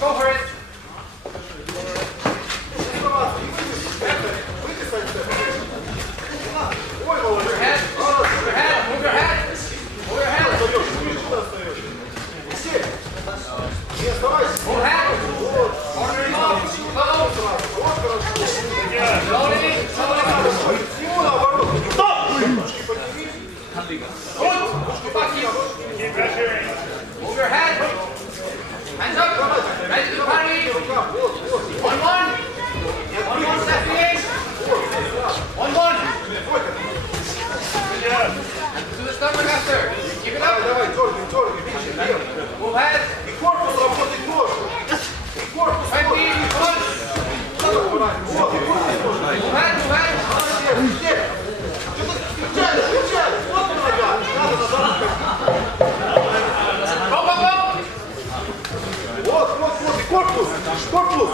Go for it. Корпус!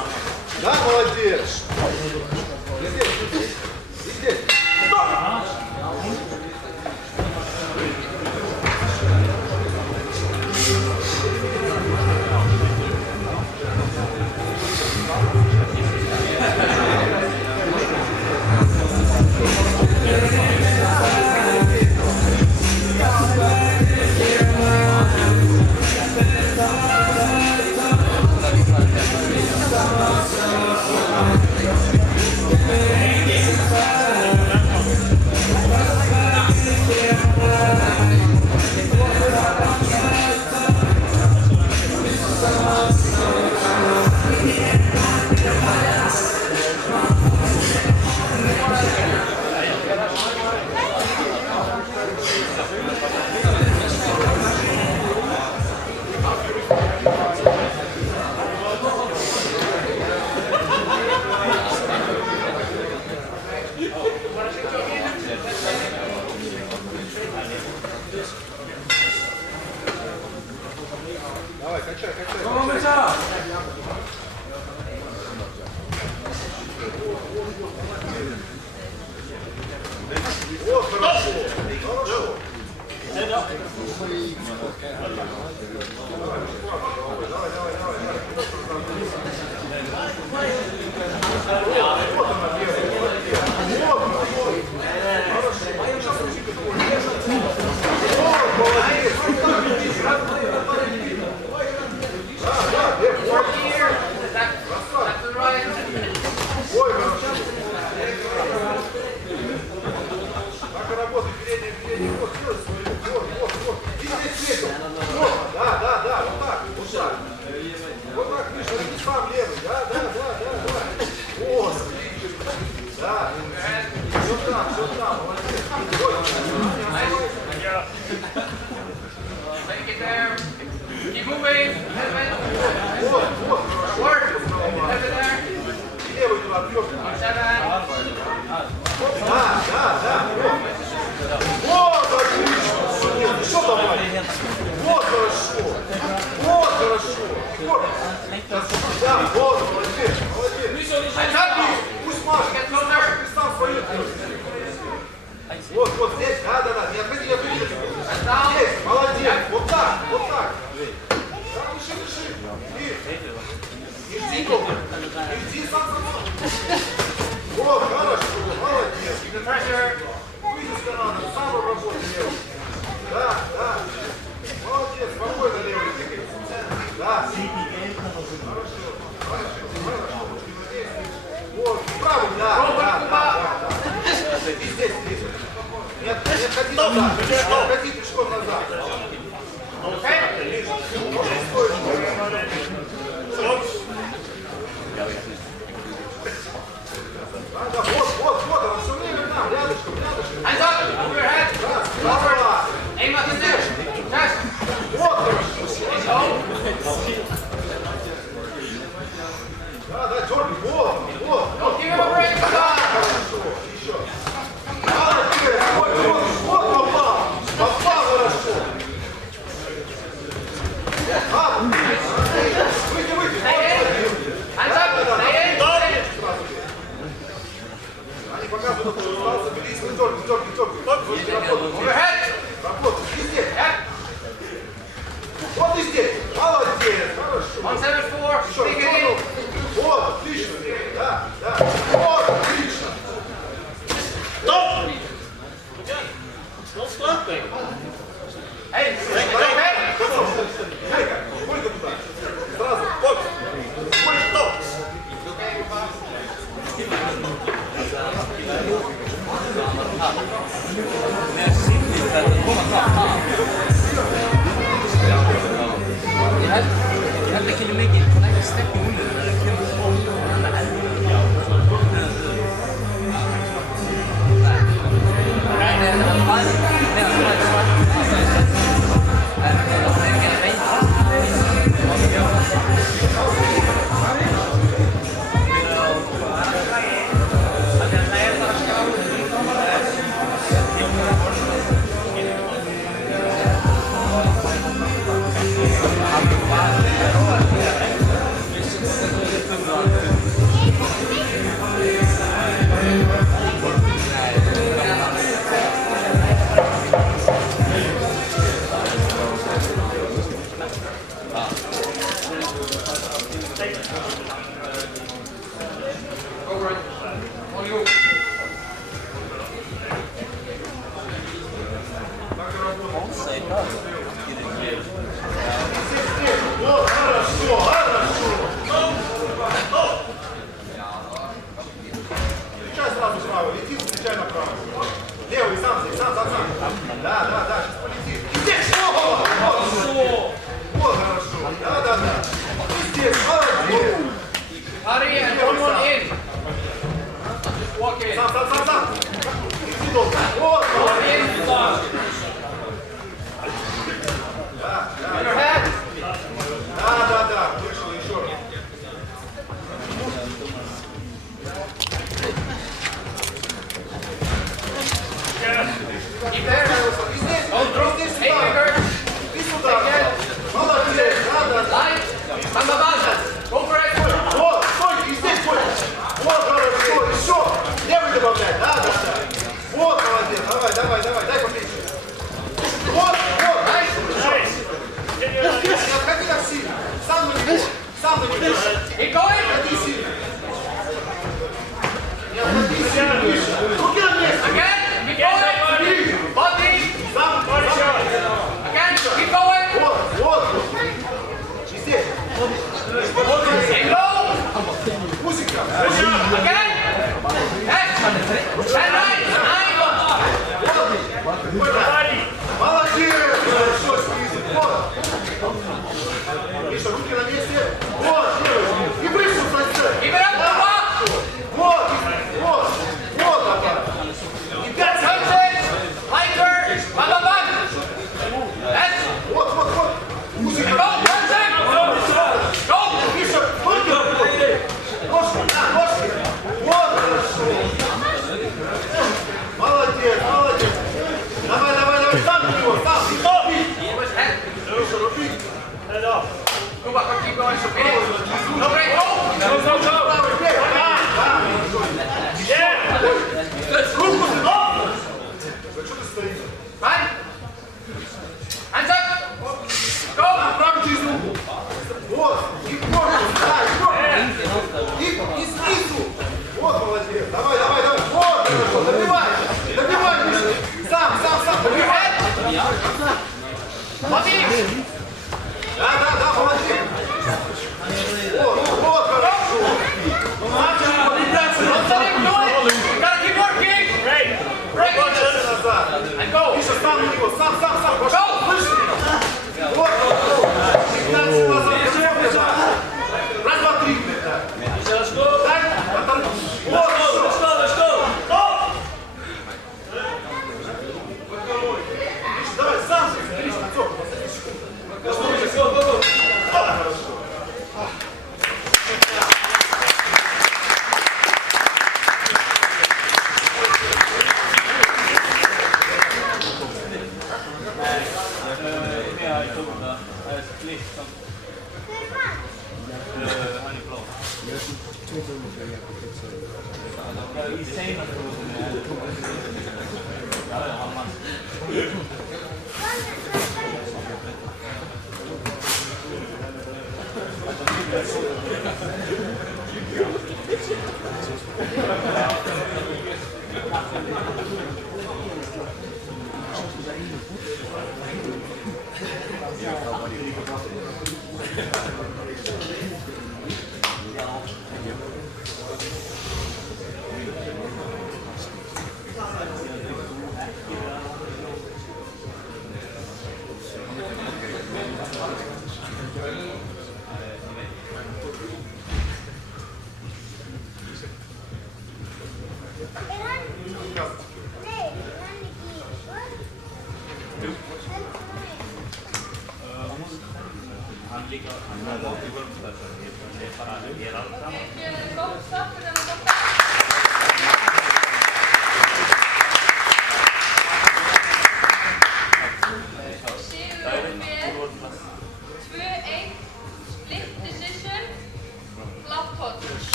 Да, молодец! Здесь. Стоп! Давай, качай. Вот, хорошо. Вот так, Миша, сам левый, да. Вот. Да, да. Молодец, спокойно левый двигай. Да. Хорошо. Вот, правый, да. И здесь. Не отходи назад. Не отходи пешком назад. Да, вот, она все время там, рядышком. Hands up, over your head. Справа. Aim at the stairs. Test. Вот, хорошо. Let's go. Да, дергай, вот. Don't give him a break. Да, хорошо. Еще. Молодец, вот попал. Попал хорошо. Выйди. Hands up. Stay in. Они показывают, что остался белист. Дергай. Over your head. Работай. И здесь. Yeah. Вот и здесь. Молодец. Хорошо. 174. Еще Stick it дернул. in. Вот, отлично. Да. Вот, отлично. Hey, okay. Хайка, сколько туда? Сразу. Вот. Сколько? قال لك اللي ما يجي هناك ستيب يقول Over it. On you. Вот, хорошо. Встречай сразу справа, лети, встречай направо. Левый, сам. Да, сейчас полетит. И здесь, вот, хорошо. Да. И здесь, молодец. Hurry and one in. Just walk in. Сам. Иди долго. Вот, One молодец. in. On your head. Да, вышел еще раз. Keep there. И здесь, Don't drop. и здесь Hey, сюда. fingers. И сюда. Молодец, да. Light. Sambabanda. Go for it. Вот, стой, и здесь больше. Вот, хорошо, еще. Левый добавляй, да. Вот, молодец, давай, дай поближе. Вот. Не отходи так сильно. Сам на него. Keep going. Отходи сильно. Не отходи сильно. Руки на месте. Again. Keep going. Body. Сам. Again. Keep going. Вот. И здесь. Aim low. Музыка. Again. Yes. Stand right. Молодец. Хорошо, снизу. Вот. Миша, руки на месте. Вот, девочка. И выше сосед. Keep it up. Move up. Вот, давай. И 5 секунд. Touch it. Lighter. Bambaband. Yes. Вот. Музыка. Go. 1 second. Go. Миша, ножки. Ножки. Вот, хорошо. Молодец. Давай.